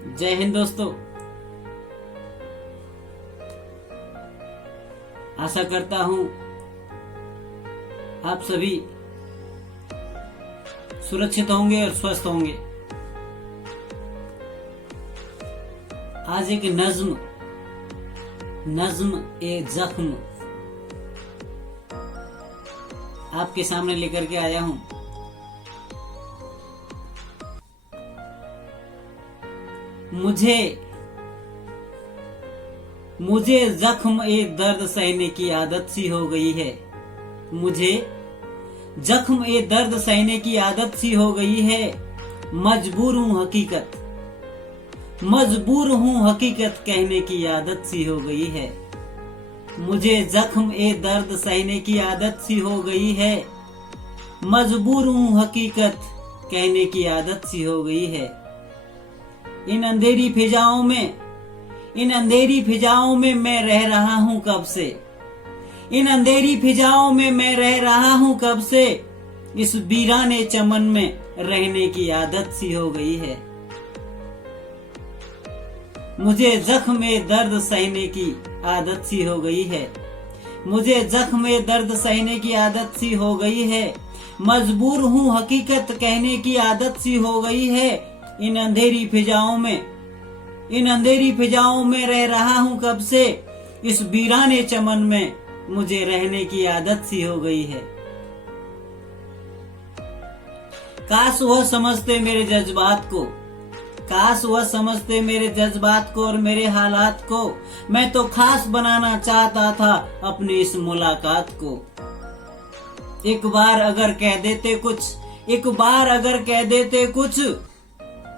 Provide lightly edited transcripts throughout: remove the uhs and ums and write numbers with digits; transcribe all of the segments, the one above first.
जय हिंद दोस्तों। आशा करता हूं आप सभी सुरक्षित होंगे और स्वस्थ होंगे। आज एक नज्म ए जख्म आपके सामने लेकर के आया हूं। मुझे जख्म ए दर्द सहने की आदत सी हो गई है। मुझे जख्म ए दर्द सहने की आदत सी हो गई है। मजबूर हूं हकीकत कहने की आदत सी हो गई है। मुझे जख्म ए दर्द सहने की आदत सी हो गई है। मजबूर हूं हकीकत कहने की आदत सी हो गई है। इन अंधेरी फिजाओं में मैं रह रहा हूं कब से। इन अंधेरी फिजाओं में मैं रह रहा हूं कब से। इस वीराने चमन में रहने की आदत सी हो गई है। मुझे जख्म ए दर्द सहने की आदत सी हो गई है। मुझे जख्म ए दर्द सहने की आदत सी हो गई है। मजबूर हूं हकीकत कहने की आदत सी हो गई है। इन अंधेरी फिजाओं में रह रहा हूं कब से। इस वीराने चमन में मुझे रहने की आदत सी हो गई है। काश वह समझते मेरे जज्बात को और मेरे हालात को। मैं तो खास बनाना चाहता था अपनी इस मुलाकात को। एक बार अगर कह देते कुछ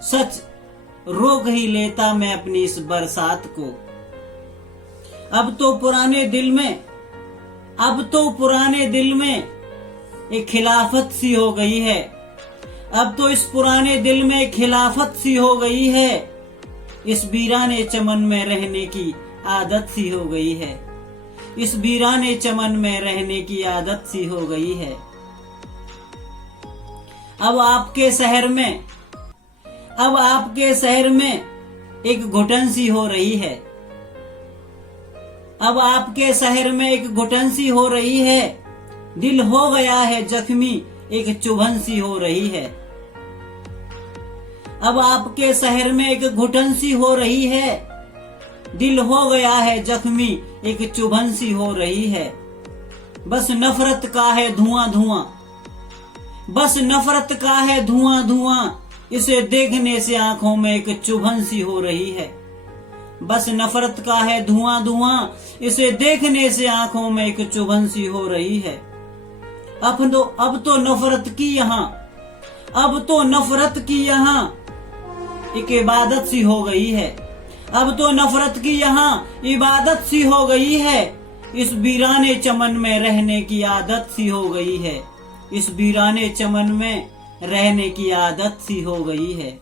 सच रोक ही लेता मैं अपनी इस बरसात को। अब तो पुराने दिल में एक खिलाफत सी हो गई है। अब तो इस पुराने दिल में खिलाफत सी हो गई है। इस वीराने चमन में रहने की आदत सी हो गई है। इस वीराने चमन में रहने की आदत सी हो गई है। अब आपके शहर में एक घुटन सी हो रही है। अब आपके शहर में एक घुटन सी हो रही है। दिल हो गया है जख्मी एक चुभन सी हो रही है। अब आपके शहर में एक घुटन सी हो रही है। दिल हो गया है जख्मी एक चुभन सी हो रही है। बस नफरत का है धुआं इसे देखने से आंखों में एक चुभन सी हो रही है। बस नफरत का है धुआं इसे देखने से आंखों में एक चुभन सी हो रही है। अब तो नफरत की यहाँ एक इबादत सी हो गई है। अब तो नफरत की यहाँ इबादत सी हो गई है। इस वीराने चमन में रहने की आदत सी हो गई है। इस वीराने चमन में रहने की आदत सी हो गई है।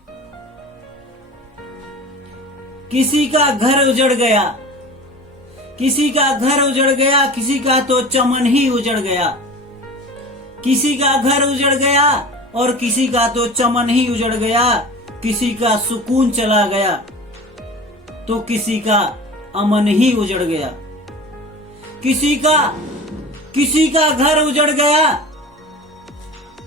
किसी का घर उजड़ गया, किसी का तो चमन ही उजड़ गया। किसी का घर उजड़ गया और किसी का तो चमन ही उजड़ गया। किसी का सुकून चला गया तो किसी का अमन ही उजड़ गया। किसी का घर उजड़ गया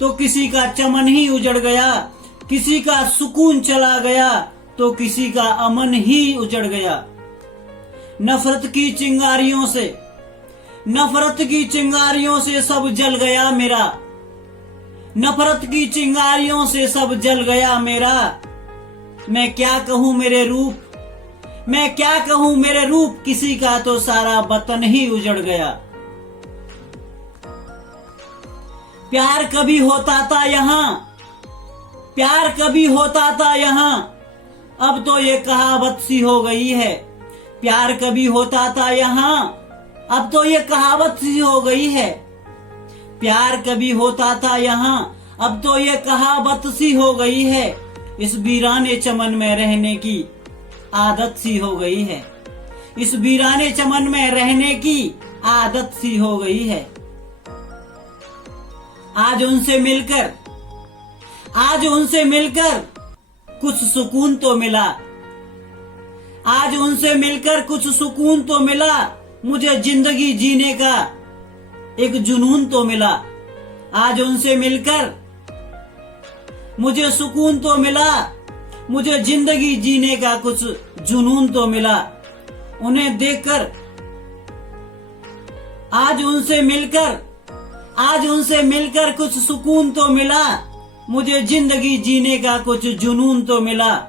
तो किसी का चमन ही उजड़ गया। किसी का सुकून चला गया तो किसी का अमन ही उजड़ गया। नफरत की चिंगारियों से सब जल गया मेरा। नफरत की चिंगारियों से सब जल गया मेरा। मैं क्या कहूँ मेरे रूप किसी का तो सारा वतन ही उजड़ गया। प्यार कभी होता था यहाँ अब तो ये कहावत सी हो गई है। प्यार कभी होता था यहाँ अब तो ये कहावत सी हो गई है। प्यार कभी होता था यहाँ अब तो ये कहावत सी हो गई है। इस वीराने चमन में रहने की आदत सी हो गई है। इस वीराने चमन में रहने की आदत सी हो गई है। आज उनसे मिलकर कुछ सुकून तो मिला। आज उनसे मिलकर कुछ सुकून तो मिला, मुझे जिंदगी जीने का एक जुनून तो मिला। आज उनसे मिलकर मुझे सुकून तो मिला, मुझे जिंदगी जीने का कुछ जुनून तो मिला। उन्हें देखकर आज उनसे मिलकर कुछ सुकून तो मिला, मुझे जिंदगी जीने का कुछ जुनून तो मिला।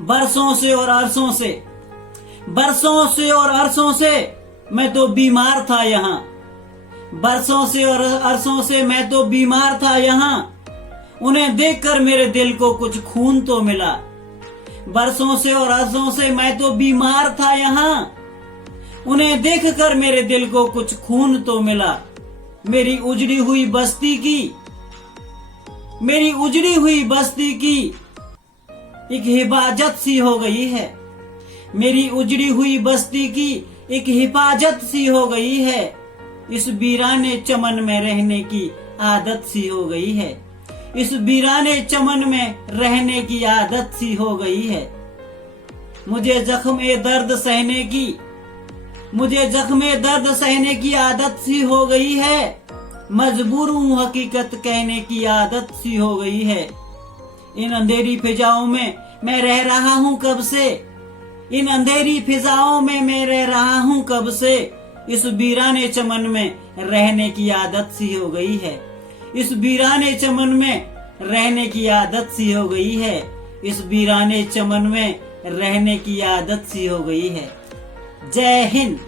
बरसों से और अरसों से मैं तो बीमार था यहाँ, बरसों से और अरसों से मैं तो बीमार था यहाँ। उन्हें देखकर मेरे दिल को कुछ खून तो मिला। बरसों से और अरसों से मैं तो बीमार था यहाँ, उन्हें देखकर मेरे दिल को कुछ खून तो मिला। मेरी उजड़ी हुई बस्ती की एक हिफाजत सी हो गई है। मेरी उजड़ी हुई बस्ती की एक हिफाजत सी हो गई है। इस वीराने चमन में रहने की आदत सी हो गई है। इस वीराने चमन में रहने की आदत सी हो गई है। मुझे जख्मे दर्द सहने की आदत सी हो गई है। मजबूर हूँ हकीकत कहने की आदत सी हो गई है। इन अंधेरी फिजाओं में मैं रह रहा हूँ कब से, इन अंधेरी फिजाओं में मैं रह रहा हूँ कब से। इस वीराने चमन में रहने की आदत सी हो गई है। इस वीराने चमन में रहने की आदत सी हो गई है। इस वीराने चमन में रहने की आदत सी हो गई है। जय हिंद।